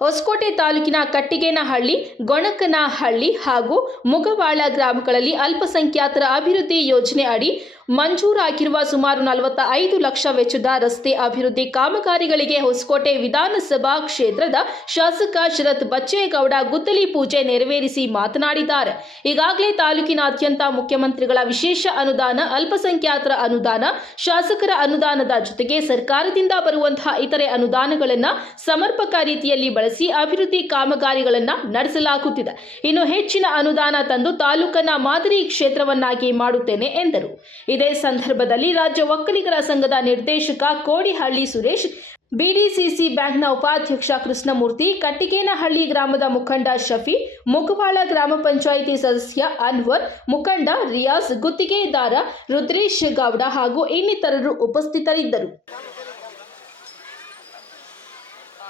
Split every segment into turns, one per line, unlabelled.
ಹೊಸಕೋಟೆ ತಾಲೂಕಿನ ಕಟ್ಟಿಗೇನಹಳ್ಳಿ, ಗೊಣಕನಹಳ್ಳಿ ಹಾಗೂ ಮುಗವಾಳ ಗ್ರಾಮಗಳಲ್ಲಿ ಅಲ್ಪಸಂಖ್ಯಾತರ ಅಭಿವೃದ್ಧಿ ಯೋಜನೆ ಅಡಿ ಮಂಜೂರಾಗಿರುವ ಸುಮಾರು ನಲವತ್ತ ಐದು ಲಕ್ಷ ವೆಚ್ಚದ ರಸ್ತೆ ಅಭಿವೃದ್ಧಿ ಕಾಮಗಾರಿಗಳಿಗೆ ಹೊಸಕೋಟೆ ವಿಧಾನಸಭಾ ಕ್ಷೇತ್ರದ ಶಾಸಕ ಶರತ್ ಬಚ್ಚೇಗೌಡ ಗುದ್ದಲಿ ಪೂಜೆ ನೆರವೇರಿಸಿ ಮಾತನಾಡಿದ್ದಾರೆ. ಈಗಾಗಲೇ ತಾಲೂಕಿನಾದ್ಯಂತ ಮುಖ್ಯಮಂತ್ರಿಗಳ ವಿಶೇಷ ಅನುದಾನ, ಅಲ್ಪಸಂಖ್ಯಾತರ ಅನುದಾನ, ಶಾಸಕರ ಅನುದಾನದ ಜೊತೆಗೆ ಸರ್ಕಾರದಿಂದ ಬರುವಂತಹ ಇತರೆ ಅನುದಾನಗಳನ್ನು ಸಮರ್ಪಕ ರೀತಿಯಲ್ಲಿ ಬಳಸಿ ಅಭಿವೃದ್ಧಿ ಕಾಮಗಾರಿಗಳನ್ನು ನಡೆಸಲಾಗುತ್ತಿದೆ. ಇನ್ನು ಹೆಚ್ಚಿನ ಅನುದಾನ ತಂದು ತಾಲೂಕನ್ನ ಮಾದರಿ ಕ್ಷೇತ್ರವನ್ನಾಗಿ ಮಾಡುತ್ತೇನೆ ಎಂದರು. ಇದೇ ಸಂದರ್ಭದಲ್ಲಿ ರಾಜ್ಯ ಒಕ್ಕಲಿಗರ ಸಂಘದ ನಿರ್ದೇಶಕ ಕೋಡಿಹಳ್ಳಿ ಸುರೇಶ್, ಬಿಡಿಸಿಸಿ ಬ್ಯಾಂಕ್ನ ಉಪಾಧ್ಯಕ್ಷ ಕೃಷ್ಣಮೂರ್ತಿ, ಕಟ್ಟಿಗೇನಹಳ್ಳಿ ಗ್ರಾಮದ ಮುಖಂಡ ಶಫಿ ಮುಗವಾಳ ಗ್ರಾಮ ಪಂಚಾಯಿತಿ ಸದಸ್ಯ ಅನ್ವರ್, ಮುಖಂಡ ರಿಯಾಜ್, ಗುತ್ತಿಗೆದಾರ ರುದ್ರೇಶ್ ಗೌಡ ಹಾಗೂ ಇನ್ನಿತರರು ಉಪಸ್ಥಿತರಿದ್ದರು.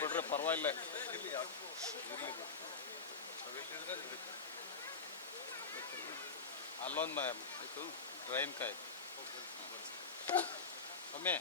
ಬಿಡ್ರಿ ಪರವಾಗಿಲ್ಲ ಅಲ್ಲೊಂದು ಡ್ರೈನ್ ಕಾಯ್ತು ಒಮ್ಮೆ